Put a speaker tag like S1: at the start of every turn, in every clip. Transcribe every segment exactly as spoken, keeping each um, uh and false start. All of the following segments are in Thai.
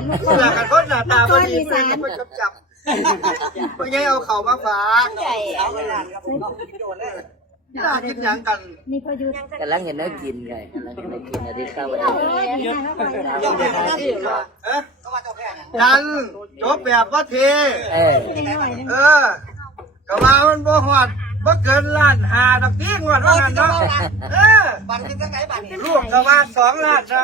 S1: หลักกันคนหน้าตาไม่ดีไม่จับจับไม่ใช่เอาเข่ามาฝากน่ากินยังกัน
S2: กำลังเห็นนักกินไงกำลังเห็นนักกินอะไรข้าววัน
S1: ดันจบแบบว่าเทเออเออกะว่ามันบ่หอดบ่เกินล้านหาดอกนี้งวดว่างั้นเนาะเออบัตรกินจังไงบัตรลูกกะว่าสองล้านเนาะ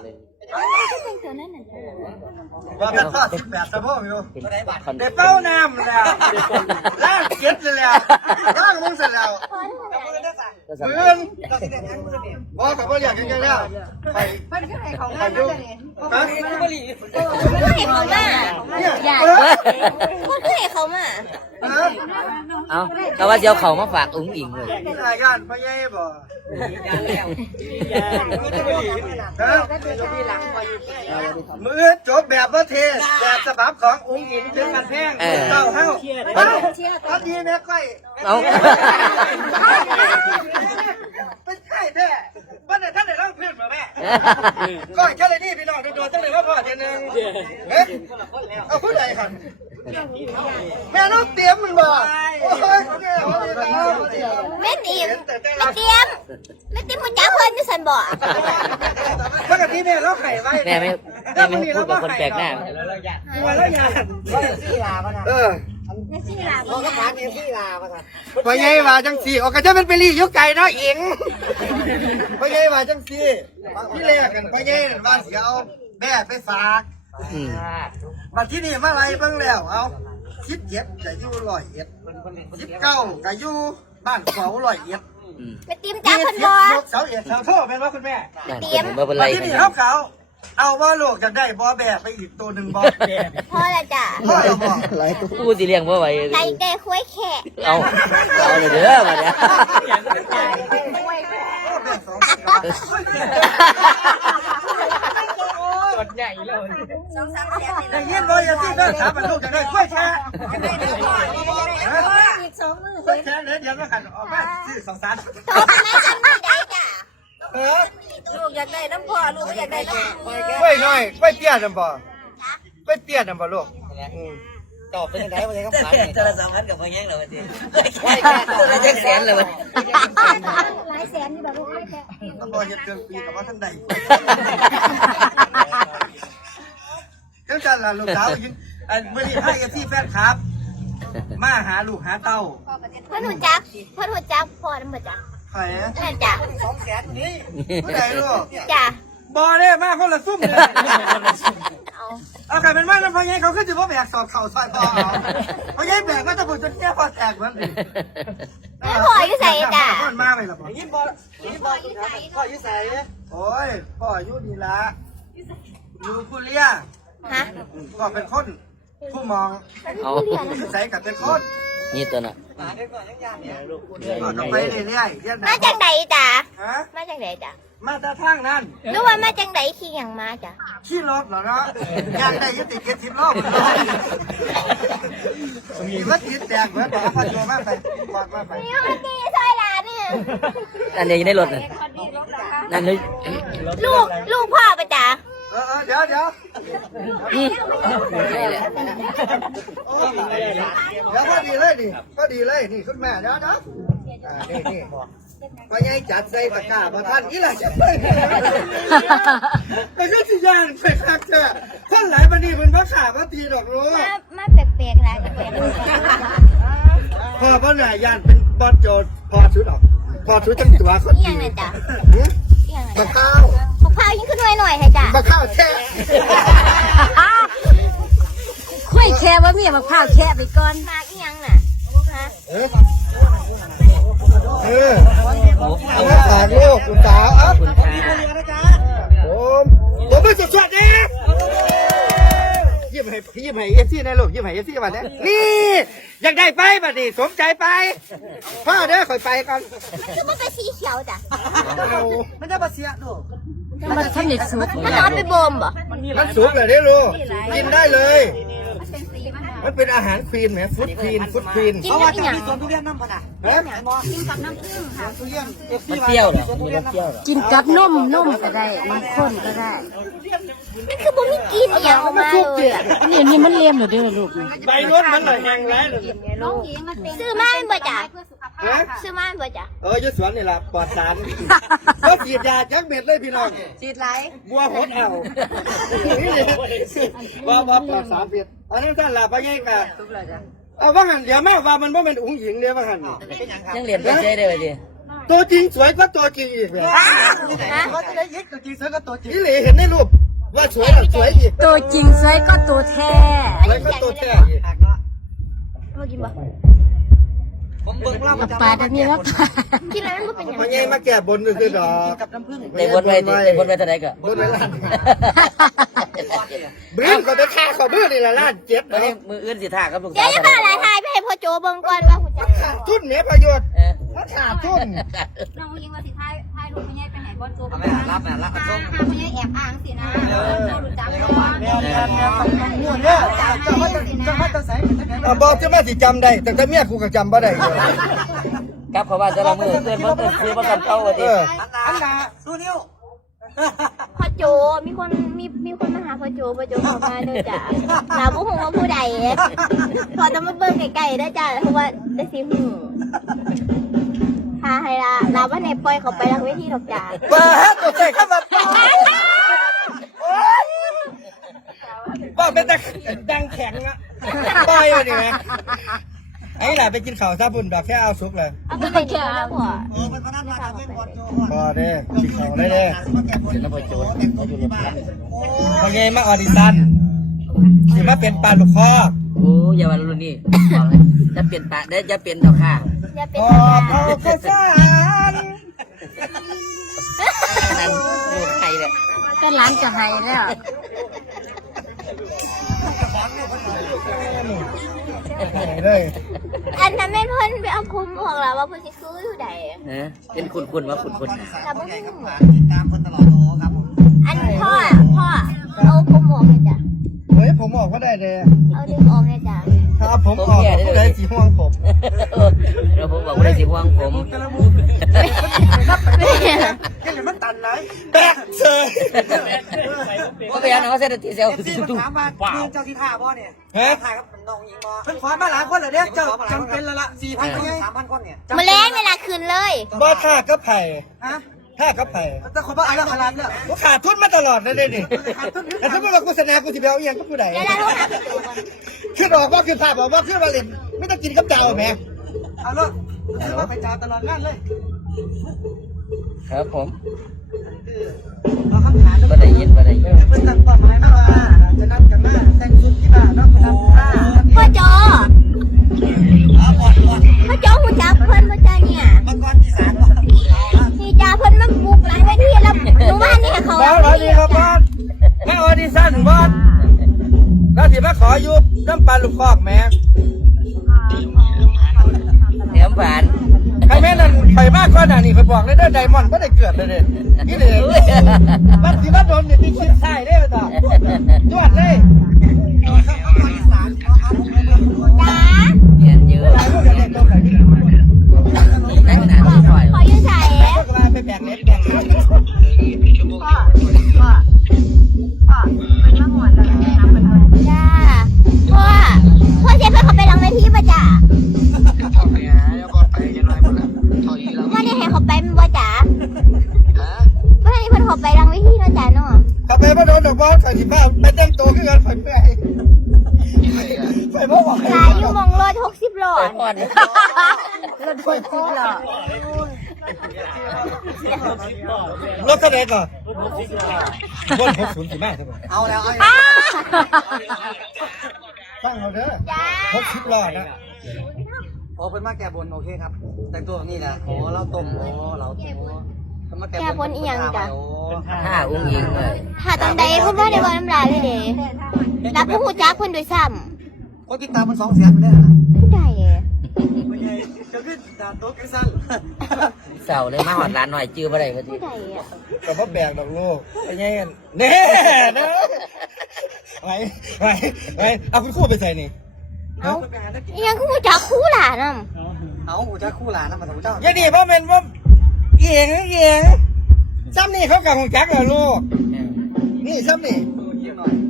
S1: ว่าเป็นข้อสิบแปดสะโพกอยู่เด็กเป้าน้ำแล้วล่างเก็บเลยแล้วล่างมึงเสร็จแล้วมือนบอกกับว่าอยากกินยังไงไปไปดูฮะ
S3: เพื่อให้เขามาอยากเพื่อให้เขามา
S2: เอาแต่ว่าเจ้าเขามาฝากอุ้งอิงเลย
S1: รายงานพ่อใหญ่บ่มือจบแบบว่าเทแบบฉบับของอุ้งอิงเป็นกันแพงเต้าเฮ้าเฮ้าตอนนี้แม่ก้อย
S2: เอา
S1: ไม่ใช่แท้วันไหนท่านได้ร้องเพลงมาแม่ก้อยแค่เลยนี่พี่น้องโดนๆตั้งเลยว่าพ่อเจนึงเอ๊ะเอาผู้ใดครับแม่น้องเตรียมมันบ่โอ้ย
S3: ไม่เตรียมไม่เตรียมไม่เตรียมมันจ้าเพิ่นอยู่สันบ่
S1: ปกติแม่เราไข่ไว้
S2: แม่ไม่แม่ไม่พูดกับคนแปลกหน้า
S1: วันละยาเออ
S3: เขาก็ถามเอซี่ลา
S1: พ่อใหญ่ว่าจังสี่โอ้ก็จะเป็นไปรียุกไก่เนาะอิงพ่อใหญ่ว่าจังสี่ที่แรกกันพ่อใหญ่ว่าเสียเอาแม่ไปฝากมาที่นี่มาอะไรบ้างแล้วเอาคิดเย็บจะอยู่ลอยเอ็ดคิดเก้าจะอยู่บ้านเขาลอยเอ็ด
S3: ไม่เตรียมจ้าเพิ่นบ่
S1: เสาเอ็ดเสาโทษเป็นว่าคุณแม่
S3: เตรียม
S1: มาที่นี่เขาเขาเอาว่าลูกจะได้บอแบบไปอีกตัวหนึ่งบอแบบ
S3: พ่อละจ้ะ
S1: พ่อเราบอก
S2: พูดสิเลี้ยงว่าไว้
S3: ไก่แก่คุ้ยแค่
S2: เอาเอาเลยเด้อมาเนี่ย
S1: กดใหญ่เลยแต่ยินบอยที่เดินถามมันลูกจะได้คุ้ยแค่คุ้ยแค่เดี๋ยวเดี๋ยวมากันออกมาชื่อสองสาม
S3: ตบแม่ทำไม่ได้จ้ะ
S1: เออ
S3: ลูกอยากได้น้ำพ่อลูกอยากได้น้ำ
S1: กล้วยน้อยกล้วยเตี้ยน้ำบ่กล้วยเตี้ยน้ำบ่ลูก
S2: ตอบเป็นไงวันนี้ก็ผ่านตัวละสองพันกับเมื่อกี้เลยวันนี้ตัวละเจ็ดแสนเลยวัน
S3: หลายแสนนี่แบบลูกแค่
S1: ต้องรอเดือนปีกับว่าท่านใดเจ้าจันล่ะลูกสาวยินอันไม่ได้ให้กับที่แฟนครับมาหาลูกหาเต้า
S3: พ่อหนูจักพ่อหนูจักพ่อหนูจัก
S1: ใครอ่ะ
S3: นั่นจ้ะ
S1: สองแสนนี่ผู้ใดลูก
S3: จ้ะ
S1: บอเนี่ยมาคนละซุ่มเลยเอาใครเป็นว่าน้ำพอยัยเขาขึ้นถือว่าแบกสอบเข่าซอยพอเอาพอยัยแบกก็จะบุญจนแก้พอแตกเหมือนดิ
S3: ไม่พ่ออยู่ใส่จ้ะ
S1: พ่อมาไปหรอยิ้มบอยิ้มบอพ่ออยู่ใส่โอ้ยพ่ออยู่ดีละอยู่คุเลีย
S3: ฮะ
S1: ก็เป็นคนผู้มองอยู่ใส่กับเป็นคน
S2: นี่ตัวน่ะ
S1: ไปเรื่อยๆ
S3: มาจากไหนจ้ะมาจากไหนจ้ะ
S1: มาแต่ทางนั้น
S3: หรือว่ามาจากไหนขี่อย่างมาจ้ะ
S1: ขี่รถเหรอเนาะยางได้ยุติเกียรติรอบมีรถติดแตกเหมือนบอกพันโยมาไปบอกมาไป
S3: นี่มันดีซอยหลานนี่
S2: อันนี้ในรถน่ะนั่นเลย
S3: ลูกลูกพ่อไปจ้ะ
S1: เออเดี๋ยวเดี๋ยว
S2: นี่
S1: เดี๋ยวพอดีเลยดิพอดีเลยนี่คุณแม่เดี๋ยวเดี๋ยวนี่นี่พ่อใหญ่จัดใส่ตะกร้ามาท่านนี่แหละจะไปแต่ก็สิยานไปคักเถอะท่านหลายบันนี้มันว่าขาว่าตีดอกรู้
S3: มามาแปลกๆนะแปลก
S1: ๆพอพ่อหน่ายยานเป็นบอลโจดพอชุดออกพอชุดจังตัวคน
S3: ดีจ้ะ
S1: มะข้าว
S3: มะข้าวยิ่งขึ้นหน่อยหน่อยให้จ้ะ
S1: มะข้าวแช่
S3: คุยแค่ว่ามีมะข้าวแช่ไปก่อนมาอีหยังน่ะฮะ
S1: เออเออเอามาฝากลูกคุณสาวเอ้าผมผมไม่จะช่วยนะยิ้มให้ยิ้มให้เอฟซีในลูกยิ้มให้เอฟซีมาเนี่ยนี่อยากได้ไปบัดนี้สมใจไปพ่อเด้อคอยไปก่อน
S3: คือมันเป็นสีเขียวจ้ะ
S1: มันจะมาเสียดู
S3: มันทำเน็ตสุกมันนอนไปบ่มบ่
S1: มันสุกเลยเด้อลูกกินได้เลยมันเป็นอาหารควีนไหมฟุตควีนฟุตควีน
S3: กิน
S2: เพราะ
S3: กั
S2: ว่า
S3: บ
S2: จะ
S3: หยัง
S2: มีสวนทุเรียนน้ำพะนะ
S1: เฮ้ย
S3: กินกับน้ำผึ้งค่ะ
S2: ทุเรียนเอฟซี
S4: มันเปรี้ยวเหรอมีรสเปรี้ยวเหรอ
S5: กินกับนมนมก็ได้น้ำข้นก็ได้
S3: นี่คือบ่มีกินอหย่างออกมาเลยอะ
S5: อันนี้อันนี้มันเลียมเหรอเด้อลูก
S1: ใบนู้นมันเลยแห้งไรเลย
S3: ซื้อมาเป็นบ่จ้ะซื้อมาเป็นบ่จ้ะ
S1: เออยุสวนนี่แหละปลอดสารก็ฉีดยาจักเม็ดเลยพี่น้อง
S3: จีดไร
S1: บัวหดเอาว่าว่าปลอดสารเปียอันนี้ท่านลาไปยังกะเอาว่าหันเดี๋ยวแม่ว่ามันว่าเป็นอุ้งหญิงเนี่ยว่าหัน
S4: ยังเรียนเป็นเจ๊ได้ไหมดิ
S1: ตัวจริงสวยก็ตัวจริงอีกเลย
S2: เขาจะได้ยึดตัวจริงเสือก็ตัวจริง
S1: นี่เลยเห็นในรูปว่าสวยหรือสวยอีก
S5: ตัวจริงใส่ก็ตัวแท้
S1: สวยก็ตัวแท้อีก
S2: หักเนาะ
S3: บ่กินบ่
S2: ผมเบิ่งเล่าประจำ
S5: ปลาตะนี้ว่าปลา
S3: กินแล้วมันบ่เป็นหยัง
S1: มาไงมาแก้บนคือดอก
S2: กับน้ำผึ้ง
S4: ได้บนไว้ดิได้บนไว้เท่าไหร่ก็
S1: บนไว้ล้านบื้นก็ไปฆ่าเขาบื้นนี่แหละล้านเจ็บ
S4: ตอน
S1: เนาะ
S4: นี้มืออื่นสิท่าครับลูก
S3: เดี๋ย
S4: สาว ว
S3: จะมาหลายทายไปให้พ่อโจเบิ่งก่อนว่าผู้จัก
S1: ขาดทุนเนี่ยประโยชน์
S4: เออ
S1: ถ้าขาดทุน
S6: น้องยิงว่าสิท้ายท้ายลูกไม่ใช่ไปไหนบอลโจ
S2: ทำไมรับแบบรับกระ
S6: หา
S2: ส้ม
S6: หาไม่ใช่แอบอ้างสินะเรารู้จักเพราะว่า
S2: แมวแมวแมวต้องงูเนี่ยจะว่าจะจะว่าจะใส่เหมือนกัน
S1: อ่ะบอกจะแม่สิจำได้แต่ถ้าเมียกูก็จำบ่ได้อยู่
S4: กลับเขาบ้านจะละมือเกินบ่เกินซื้อบ่กำเก่าว่า
S1: เอ
S4: ดิ
S1: อ
S2: อันน่ะสู้นิ้ว
S3: พ่อโจมีคนมีมีคนมาหาพ่อโจพ่อโจเข้ามาเด้อจ้ะเราบ่ฮู้ว่าผู้ใดพอจะมาเบิ่งไกลๆเด้อจ้ะเพราะว่าได้สิฮู้หาให้ละเราว่าในปล่อยเขาไปทางเวทีดอกจ้ะ
S1: เปิดตัวใจเข้ามาป้าเป็นตะดังแข็งอะป้อยมาดิแม่ไอ้หล่ะไปกินข้าวซาบุญแบบแค่เอาซุกเลย
S3: เอาไปเลยดีกว่าพ่อ
S2: เออมันพนันมาทำเป็นบอลโจ
S1: พอเด้กินข้าวได้เด้
S4: เสร็จแล้วพอโจรเขาอยู่รถกัน
S1: พอไงมาออดิชั่นสิมาเป็นปลาลูกคอ
S4: โอ้อย่ามารุ่นนี้บอกเลยจะเปลี่ยนปะได้จะเปลี่ยนดอกค่ะ
S3: อย่าเป็น
S1: พอ
S3: ทหาร
S1: เขาข้าวสาร
S4: นั่นลูกใครเนี่ย
S5: ก็ร้านจะให้แล้ว
S1: เลย
S3: อันนั้นแม่นเพิ่นไปเอาคุมออกแล้วว่าเพิ่นสิซื้ออยู่ใด
S4: เออเป็นคุณคุณว่าคุณคุณนะ
S3: แต่บ่ฮู้
S2: ติดตามคนตลอดโอ้ครับผม
S3: อันพ่อพ่อเอาคุมออกเลยจ้ะ
S1: เฮ้ยผมบอกว่าได้เลย
S3: เอาดึงออกเลยจ้ะ
S1: ถ้าผมออกผู้ใดสีห่วงผม
S4: เราผมบอกว่าได้สิห่วงผม
S2: แค่มันตันเลย
S1: แบกเซย
S4: ก็พยายามนะว่าเส้นตีเซล
S2: เอฟซีมันถามว่าคือเจ้าที่ท่าบ่เนี่ย
S1: ฮะ
S2: ท่ากับน้องยิงบ่เพิ่นขอมาหลายคนเลยเนี่ยเจ้าจำเป็นแล้วล่ะสี่พันคนสามพันคนเนี่ย
S3: มื้อแรงเวลาคืนเลย
S1: บ่ท่ากับไผ่
S2: ฮะ
S1: ท่ากับไผ่
S2: แต่คนบ้าอะไรขนาดเนี่ย
S1: กูขาดทุนมาตลอดเลยเด้ดิแต่ถ้าว่ากูแสดงกูสิไปเอาเอียงกับผู้ใด
S3: เวลาโทรหาพี่ตู่ก่อน
S1: ขึ้นออกว่าขึ้นภาพออกว่าขึ้นมาเล่นไม่ต้องกินกับเจ้าแม่
S2: เอาละคือว่าไปจ่าตลอดงานเลย
S4: ครับผม
S2: เราคำถาม
S4: บ่ได้ยินบ่ได้ยิน
S2: เพิ่นตั้งเป้าหมายมาว่าจะนัดกันมาแต่งชุดที่บ้านเนาะนำผ้า
S3: พ่อโจ
S2: เอาบอลบอล
S3: พ่อโจฮู้จักเพิ่นบ่จ้ะเนี่ย
S2: มังกรที่สามบ่
S3: นี่จ้าเพิ่นมาบุกหลังเวทีแล้วหนูว่านี่เขา
S1: บอสสวัสดีครับบอสมาออดิชั่นบอสแล้วสิมาขออยู่น้ำปลาลูกคอกแม่
S4: เดี๋ยวผ่าน
S1: ใครแม่นั่นไปมากกว่าน่ะนี่ไปบอกเลยเด้อไดมอนด์ไม่ได้เกิดเลยเด้นี่เลยบัดสิมาโดนเนี่ยที่คิดใช่ได้ไหมต่อจวดเลย
S3: จ้า
S4: เรียนเยอะ
S1: หลายพวกเด็กๆตรงไหนที่
S4: นั่งหนาไม่ค่อย
S3: ขออยู่ใส่
S1: พวกเราไปแบกเล็บแบกเล็บ
S6: พ่อพ่อพ่อมันมาหวนแล้วนะมันมา
S3: จ้าพ่อพ่อเจ๊เพิ่นเขาไปหลังเวทีป่ะจ้าพ่อได้ให้เขาไปมั้ยบ่จ้าพ่อได้เพิ่นเขาไปหลังเวทีเนาะจ้าเนาะ
S1: ขับไปมาโดนดอกบอสใส่สิบห้าไปแต่งตัวขึ้นกันไปเพื่อให้ไปพ่อบอก
S3: ขายอยู่มองรถหกสิบโล
S4: ไปก่อน
S5: รถคนคิดหรอ
S1: รถเท่าไหร่ก่อนรถหกศูนย์สี่ห้าใช่ไหม
S2: เอาแล้วเอา
S3: อ้า
S1: ตั้งเอาเด้อ
S3: จ้า
S1: หกสิบล้อนะ
S2: โอ้เป็นมาแก้บนโอเคครับ แต่งตัวนี่นะโอ้เราต้มโอ้เราโอ้มาแก้บน
S4: ห้าองค์หญิงเลย
S3: ถ้าตอนใดเพิ่นบ่ได้เว้าน้ำลายเลยเด้รับบ่ฮู้จักเพิ่นด้วยซ้ำ
S2: คนติดตามมันสองแสนเลยนะ
S3: ผู้ใดเอ๋
S2: ไม่ใช่จะขึ้นดาวโต๊ะกันสั้น
S4: เสาเลยมาหอดร้านหน่อยจื้อบ่ได้พอดี
S3: ผู้ใดอ่ะ
S1: กับพ่อแบกดอกลูกไปแย่งเน่เน่ไปไปไปเอาคุณครู่ไปใส่นี่
S3: เอาอีหยังคือบ่จักคู่หลานนำ
S2: เอาหูจะคู่หลานนะมาสมเจ้า
S1: อยังดีเพราะเป็นว่าเอียงเอียงซ้ำนี่เขากับของจักเหรอลูกนี่ซ้ำนี่
S2: ยิ้มหน่อย